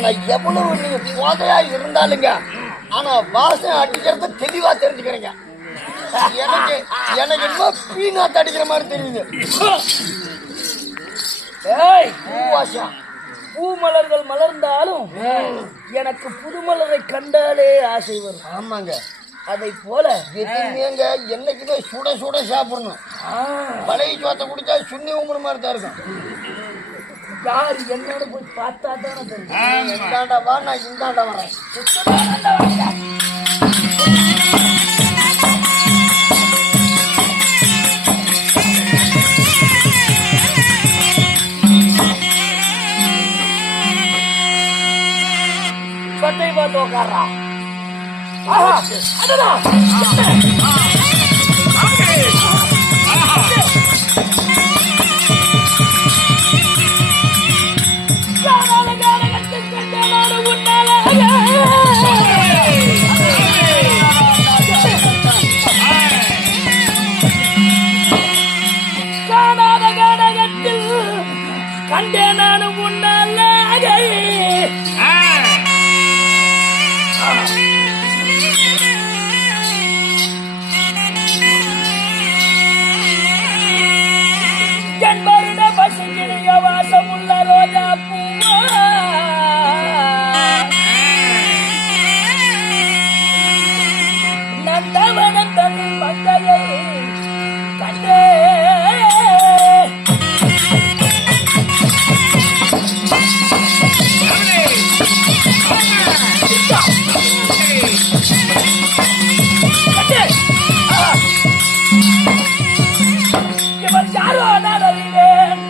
ஆனா எவ்வளவு நீங்க போதையா இருந்தாலுங்க, ஆனா வாசனை அடிக்கிறது தெளிவா தெரிஞ்சுக்கிறீங்க. எனக்கு எனக்கு இன்னும் பீனாத் அடிக்கிற மாதிரி தெரியுது. பூ மலர்கள் மலர்ந்தாலும் எனக்கு புது மலரை கண்டாலே ஆசை வரும். ஆமாங்க, அதை போல எதுவுமேங்க என்னைக்குமே சுட சுட சாப்பிடணும். பழைய சோத்தை குடிச்சா சுண்ணி உமுற மாதிரி தான் இருக்கும். யார் என்னோட போய் பார்த்தா தானே தெரியும். இந்தாண்டா வா, நான் இந்தாண்டா வரேன். பட்டை பார்த்து உட்கார்றா. கண்டே நானும் உன்னால என் வருட பசுங்கிறிய வாசமுள்ள ரோஜா பூவா நந்தவனம் தன்னில் மங்கையை கண்டே இவர் யாரோ நான் அறிவேன்.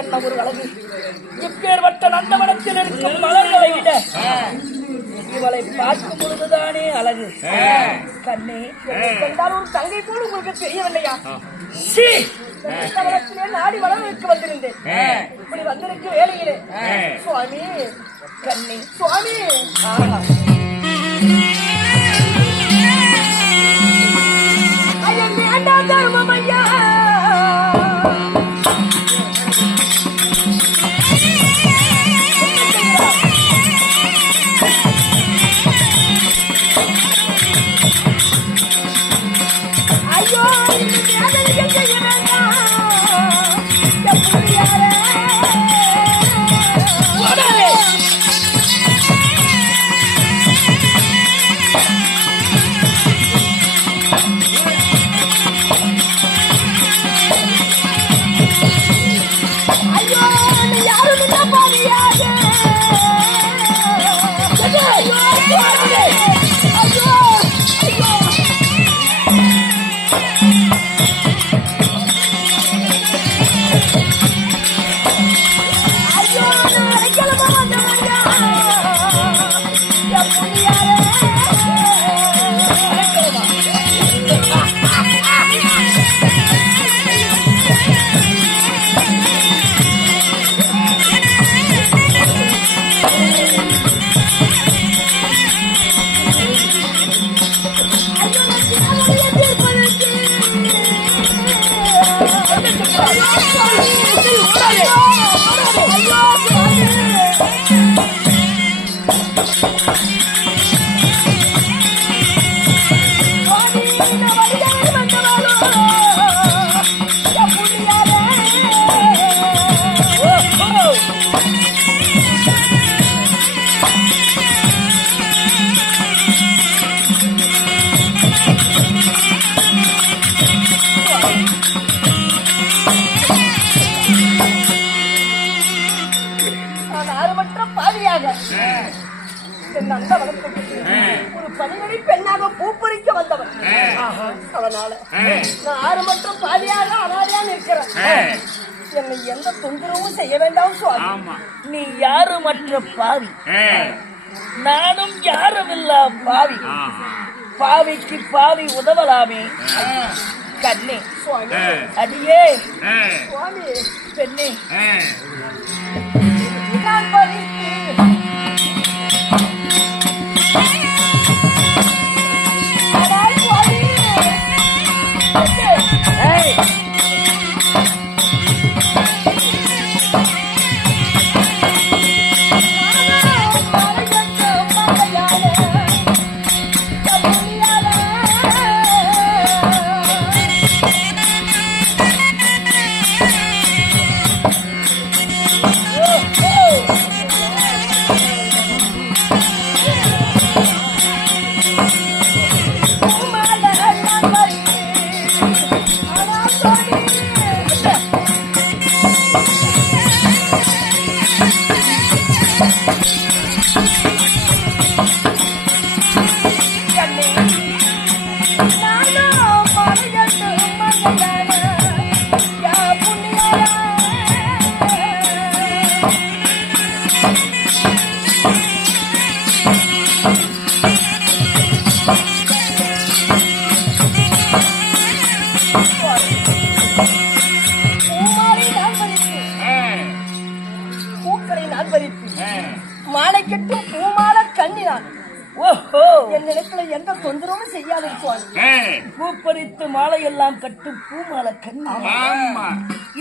என்ன ஒரு அழகு! இப்பேற்பட்ட நந்தவனத்தில் இருக்கும் மலர்களை விட இவளை பார்க்கும் பொழுதுதானே அழகு. கண்ணே, கண்டால் ஒரு தங்கை போல் உங்களுக்கு தெரியவில்லையா? நந்தவனத்திலே நாடி வளர்வதற்கு வந்திருந்தேன். இப்படி வந்திருக்க வேலையிலே சுவாமி, கண்ணே சுவாமி, வேண்டாம் தர்மம் ஐயா. நந்தவனத்துக்கு ஒரு பணிகளை பெண்ணாக பூப்பறிக்க வந்தவன். அதனால நான் ஆறுமற்ற பாதியாக அனாதையாக இருக்கிறேன். என்னை எந்த தொந்தரவும் செய்ய வேண்டாம் சுவாமி. நீ யாருமற்ற பாவி, நானும் யாருமில்லா பாவி. பாவிக்கு பாவி உதவலாமே. கண்ணே சுவாமி, அடியே சுவாமி, பெண்ணே, நான் பறித்து அடாய் சுவாமி. ஏய், மாலை கட்டும் பூமால கண்ணினான். ஓஹோ, என் இடத்துல எந்த தொந்தரவும் செய்யாது சுவாமி. பூப்பறித்து மாலையெல்லாம் கட்டும் பூமால கண்ணி.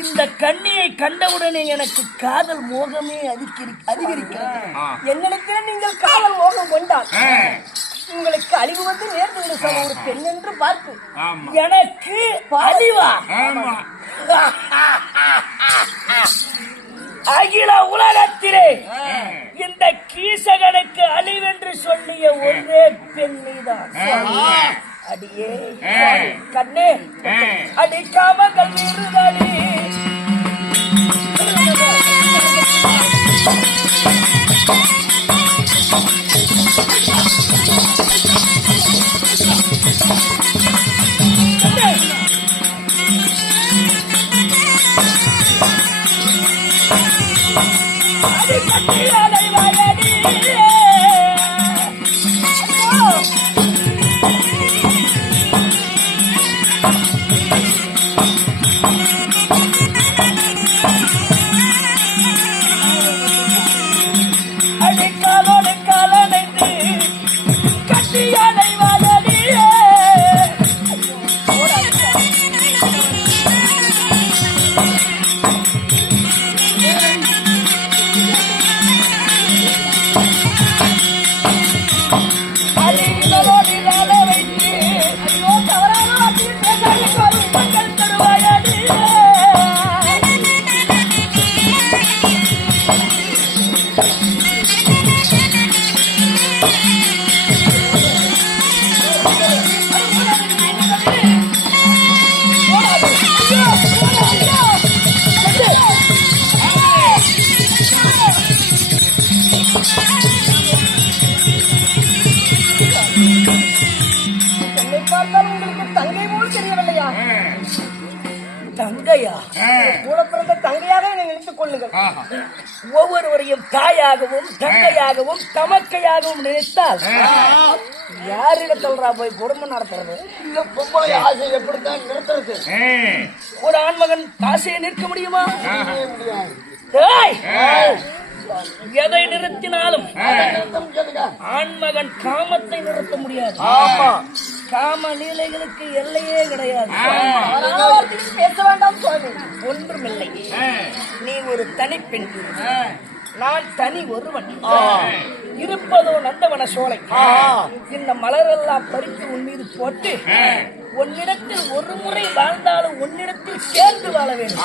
இந்த கண்ணியை கண்டவுடனே எனக்கு காதல் மோகமே அதிகரிக்கிறது. என்னிடத்திலே நீங்கள் காதல் மோகம் கொண்டால் உங்களுக்கு அழிவு வந்து நேர்ந்து சொல்ல ஒரு பெண் என்று பார்த்து எனக்கு அழிவா? அகில உலகத்திலே இந்த கீசகனுக்கு அழிவென்று சொல்லிய ஒரே பெண் நீதான். அடியே கண்ணே, அடிக்காம கண்ணீருதாடி. தங்கையா? கூட பிறந்த தங்கையாக என்னை நினைத்துக் கொள்ளுங்கள். ஒவ்வொருவரையும் தாயாகவும் தங்கையாகவும் தமக்கையாகவும் நினைத்தால் யாரிடத்துல போய் குடும்பம் நடத்துறது? இந்த பொம்பளை ஆசை எப்படித்தான் நிறுத்துறது? ஒரு ஆண்மகன் ஆசையை நிற்க முடியுமா? முடியாது. ஏய், எதை நிறுத்தினாலும் ஆண்மகன் காமத்தை நிறுத்த முடியாது. காம லீலைகளுக்கு எல்லையே கிடையாது. பேச வேண்டாம் சுவாமி. ஒன்றுமில்லை, நீ ஒரு தனிப்பெண், நான் தனி ஒருவன். இருப்பதோ நந்தவன சோலை. இந்த மலரெல்லாம் பறித்து உன் மீது போட்டு உன்னிடத்தில் ஒரு முறை வாழ்ந்தாலும் உன்னிடத்தில் சேர்ந்து வாழ வேண்டும்.